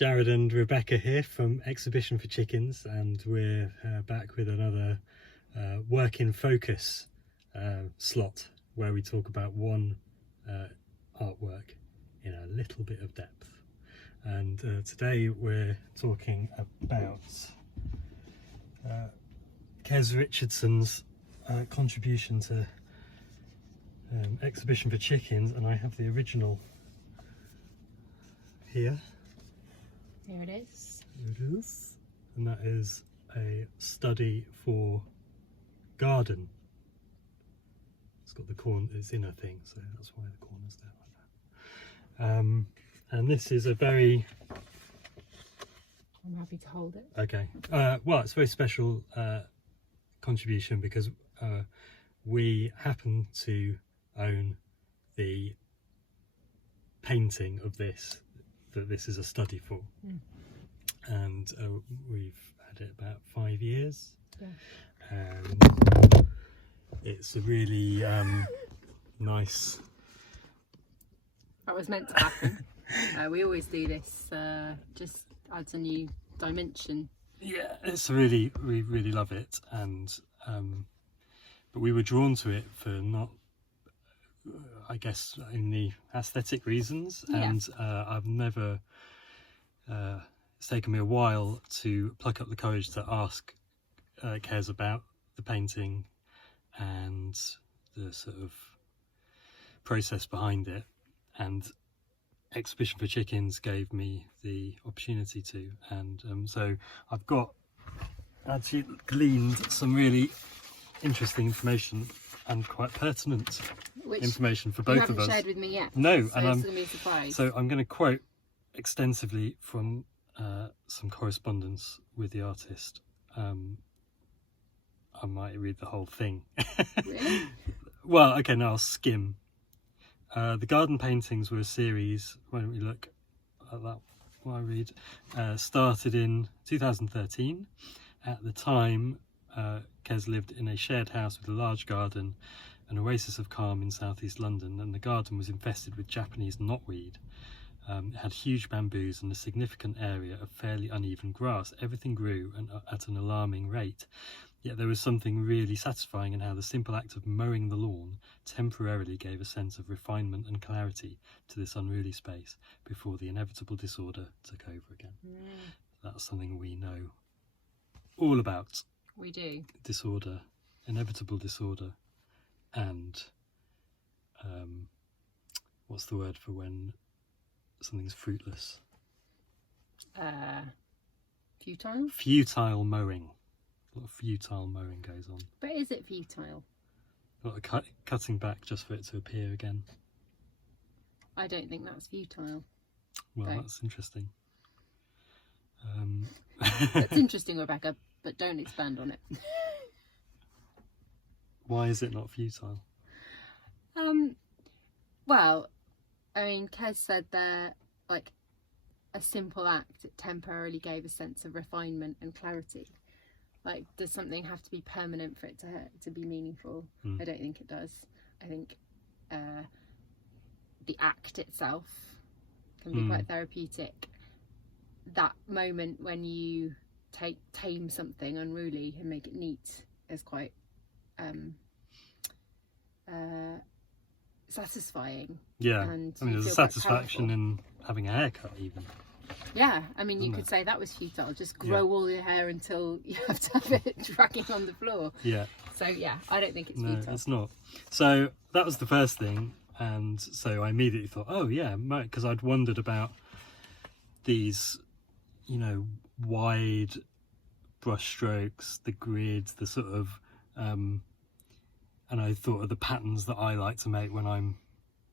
Jared and Rebecca here from Exhibition for Chickens, and we're back with another work in focus slot where we talk about one artwork in a little bit of depth. And today we're talking about Kes Richardson's contribution to Exhibition for Chickens, and I have the original here. Here it is. It is, and that is a study for garden. It's got the corner, it's in a thing, so that's why the corner's there like that. And this is a very... I'm happy to hold it. Okay. Well, it's a very special contribution because we happen to own the painting of this that this is a study for. And we've had it about 5 years. Yeah. And it's a really nice... That was meant to happen. We always do this, just adds a new dimension. Yeah, it's really, we really love it, and but we were drawn to it for not, I guess, only aesthetic reasons. Yeah. And I've never, it's taken me a while to pluck up the courage to ask Kes about the painting and the sort of process behind it, and Exhibition for Chickens gave me the opportunity to, and so I've got actually gleaned some really interesting information and quite pertinent information for both of us. You haven't shared with me yet. No, so and it's going to be a surprise. So I'm going to quote extensively from some correspondence with the artist. I might read the whole thing. Really? Well, okay, now I'll skim. The garden paintings were a series, why don't we look at that while I read, started in 2013. At the time, Kes lived in a shared house with a large garden, an oasis of calm in southeast London, and the garden was infested with Japanese knotweed. It had huge bamboos and a significant area of fairly uneven grass. Everything grew at an alarming rate. Yet there was something really satisfying in how the simple act of mowing the lawn temporarily gave a sense of refinement and clarity to this unruly space before the inevitable disorder took over again. That's something we know all about. We do. Disorder, inevitable disorder, and what's the word for when something's fruitless? Futile? Futile mowing. A lot of futile mowing goes on. But is it futile? A lot of cutting back just for it to appear again. I don't think that's futile. Well, Okay. That's interesting. That's interesting, Rebecca, but don't expand on it. Why is it not futile? Well, I mean, Kes said there, like, a simple act, it temporarily gave a sense of refinement and clarity. Like, does something have to be permanent for it to be meaningful? I don't think it does. I think the act itself can be quite therapeutic. That moment when you tame something unruly and make it neat is quite satisfying. Yeah, and I mean, there's a satisfaction in having a haircut even. Yeah, I mean, you could say that was futile. Just grow all your hair until you have to have it dragging on the floor. Yeah. So yeah, I don't think it's No, futile. it's not. So that was the first thing, and so I immediately thought, oh yeah, because I'd wondered about these, you know, wide brush strokes, the grids, the sort of, and I thought of the patterns that I like to make when I'm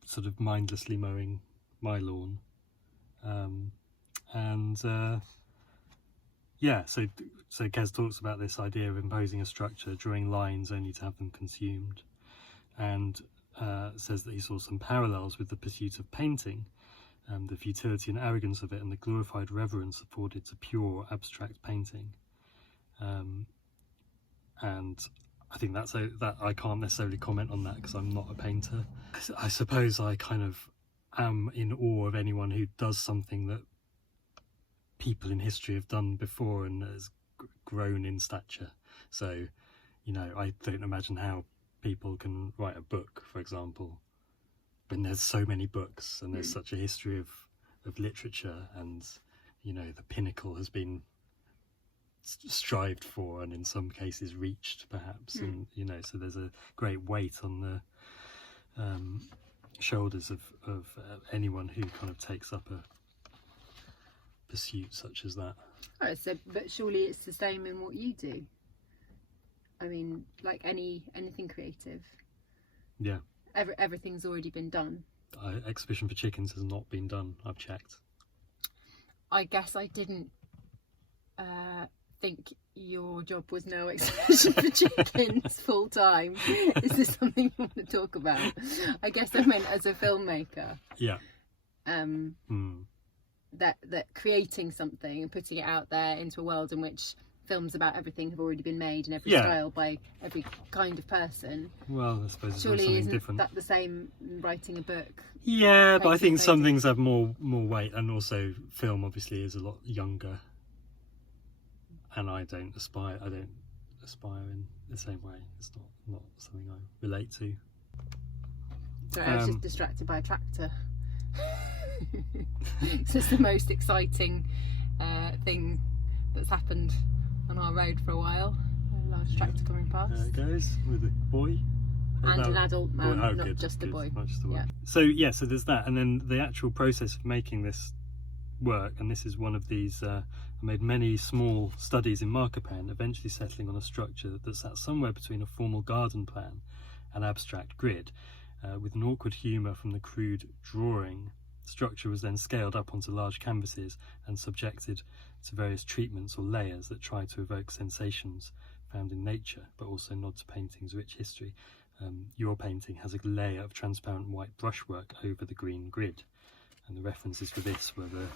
sort of mindlessly mowing my lawn. Yeah, so Kes talks about this idea of imposing a structure, drawing lines only to have them consumed, and says that he saw some parallels with the pursuit of painting, the futility and arrogance of it, and the glorified reverence afforded to pure abstract painting. And I think that I can't necessarily comment on that because I'm not a painter. I suppose I kind of am in awe of anyone who does something that people in history have done before and has grown in stature. So, you know, I don't imagine how people can write a book, for example, when there's so many books and there's such a history of literature, and, you know, the pinnacle has been strived for and in some cases reached, perhaps. And, you know, so there's a great weight on the shoulders of anyone who kind of takes up a pursuit such as that. Oh, so, but surely it's the same in what you do. I mean, like anything creative. Yeah. Everything's already been done. Exhibition for chickens has not been done. I've checked. I guess I didn't think your job was now exhibition for chickens full time. Is this something you want to talk about? I guess I meant as a filmmaker. Yeah. That creating something and putting it out there into a world in which films about everything have already been made in every style by every kind of person. Well, I suppose surely something isn't different. That the same writing a book? Yeah, but I think some things have more weight, and also film obviously is a lot younger, and I don't aspire in the same way. It's not something I relate to. Sorry, I was just distracted by a tractor. It's just the most exciting thing that's happened on our road for a while. A large tractor coming past. There it goes, with a boy. And an adult man, not good, just a boy. Not just a boy. Yeah. So there's that, and then the actual process of making this work, and this is one of these, I made many small studies in marker pen, eventually settling on a structure that sat somewhere between a formal garden plan and abstract grid, with an awkward humour from the crude drawing. The structure was then scaled up onto large canvases and subjected to various treatments or layers that try to evoke sensations found in nature, but also nod to painting's rich history. Your painting has a layer of transparent white brushwork over the green grid, and the references for this were the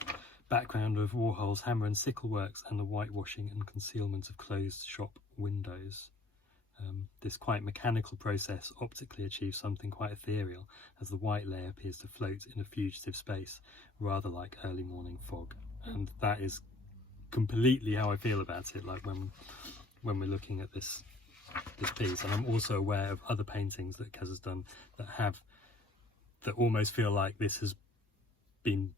background of Warhol's hammer and sickle works and the whitewashing and concealment of closed shop windows. This quite mechanical process optically achieves something quite ethereal, as the white layer appears to float in a fugitive space, rather like early morning fog. And that is completely how I feel about it, like when we're looking at this piece. And I'm also aware of other paintings that Kes has done that almost feel like this has been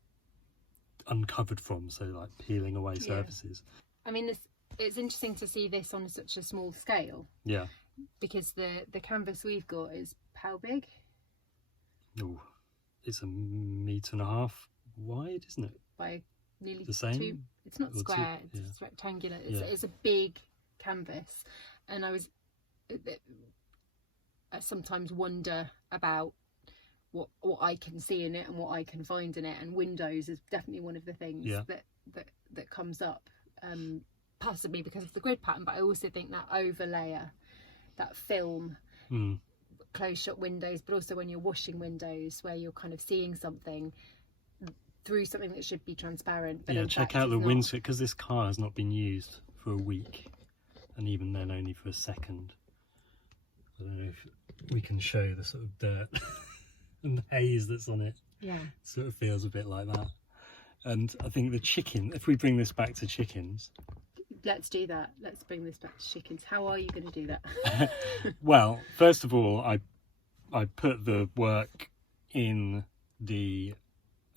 uncovered from, so like peeling away surfaces. I mean, it's interesting to see this on such a small scale. Yeah. Because the canvas we've got is how big? Oh, it's 1.5 meters wide, isn't it? By nearly the same. 2. It's not square. It's rectangular. It's a big canvas, and I sometimes wonder about what I can see in it and what I can find in it, and windows is definitely one of the things that comes up, possibly because of the grid pattern, but I also think that overlayer, that film, closed shop windows, but also when you're washing windows where you're kind of seeing something through something that should be transparent, but check out the windscreen, because this car has not been used for a week, and even then only for a second. I don't know if we can show the sort of dirt and the haze that's on it. Yeah, it sort of feels a bit like that. And I think the chicken, if we bring this back to chickens, let's do that. Let's bring this back to chickens. How are you going to do that? Well, first of all, I put the work in the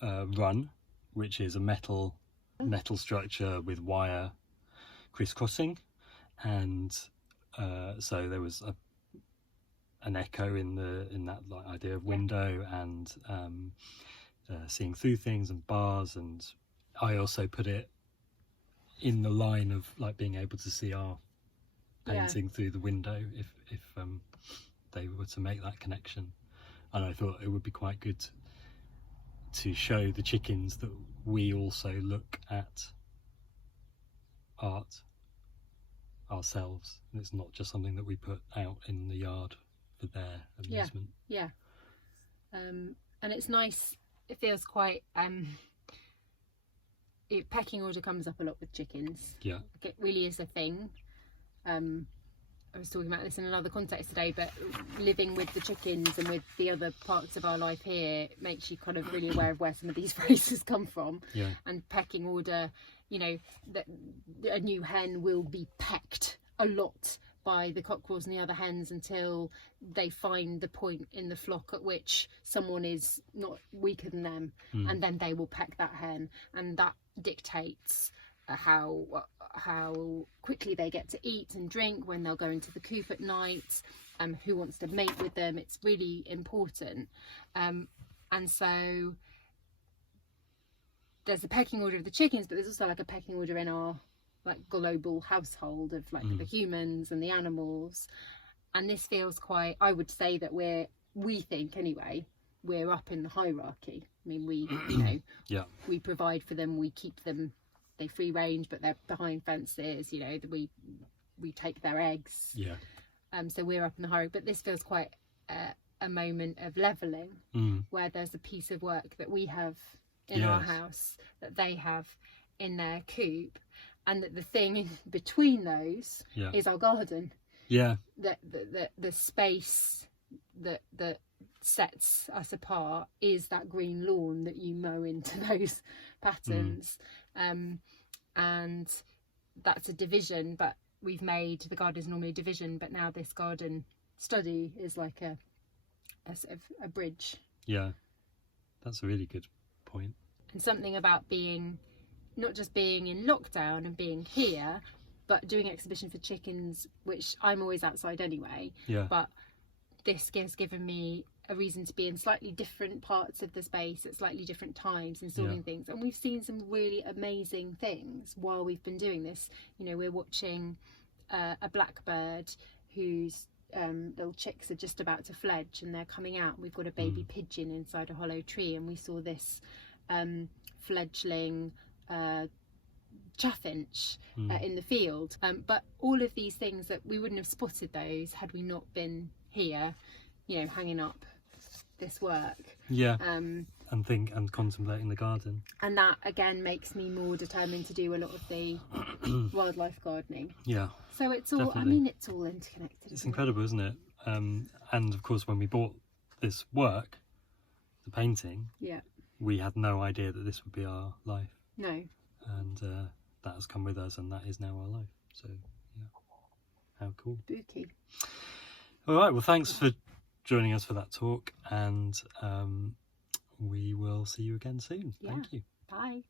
run, which is a metal structure with wire crisscrossing, and so there was an echo in that like idea of window and seeing through things and bars, and I also put it in the line of like being able to see our painting through the window if they were to make that connection. And I thought it would be quite good to show the chickens that we also look at art ourselves, and it's not just something that we put out in the yard for their amusement. And it's nice, it feels quite pecking order comes up a lot with chickens. Yeah, it really is a thing. I was talking about this in another context today, but living with the chickens and with the other parts of our life here makes you kind of really aware of where some of these phrases come from. Yeah. And pecking order you know, that a new hen will be pecked a lot by the cockerels and the other hens until they find the point in the flock at which someone is not weaker than them, and then they will peck that hen, and that dictates how quickly they get to eat and drink, when they'll go into the coop at night, who wants to mate with them. It's really important. And so there's a pecking order of the chickens, but there's also like a pecking order in our like global household of like the humans and the animals. And this feels quite, I would say that we think anyway, we're up in the hierarchy. I mean, we, you know, Yeah. we provide for them, we keep them, they free range, but they're behind fences, you know, we take their eggs. Yeah. So we're up in the hierarchy, but this feels quite a moment of leveling, where there's a piece of work that we have in our house that they have in their coop, and that the thing in between those is our garden. Yeah. The space that sets us apart is that green lawn that you mow into those patterns. And that's a division, but we've made the garden is normally a division, but now this garden study is like a sort of a bridge. Yeah, that's a really good point. And something about being, not just being in lockdown and being here, but doing exhibition for chickens, which I'm always outside anyway. Yeah. But this has given me a reason to be in slightly different parts of the space at slightly different times, installing things. And we've seen some really amazing things while we've been doing this. You know, we're watching a blackbird whose little chicks are just about to fledge and they're coming out. We've got a baby pigeon inside a hollow tree, and we saw this fledgling chaffinch in the field. But all of these things that we wouldn't have spotted those had we not been here, you know, hanging up this work. Yeah. And think and contemplating the garden. And that again makes me more determined to do a lot of the wildlife gardening. Yeah. So it's all, definitely. I mean, it's all interconnected. It's incredible, isn't it? And of course, when we bought this work, the painting, we had no idea that this would be our life. No. And that has come with us, and that is now our life. So, yeah. How cool. Spooky. All right, well, thanks for joining us for that talk, and we will see you again soon. Yeah. Thank you. Bye.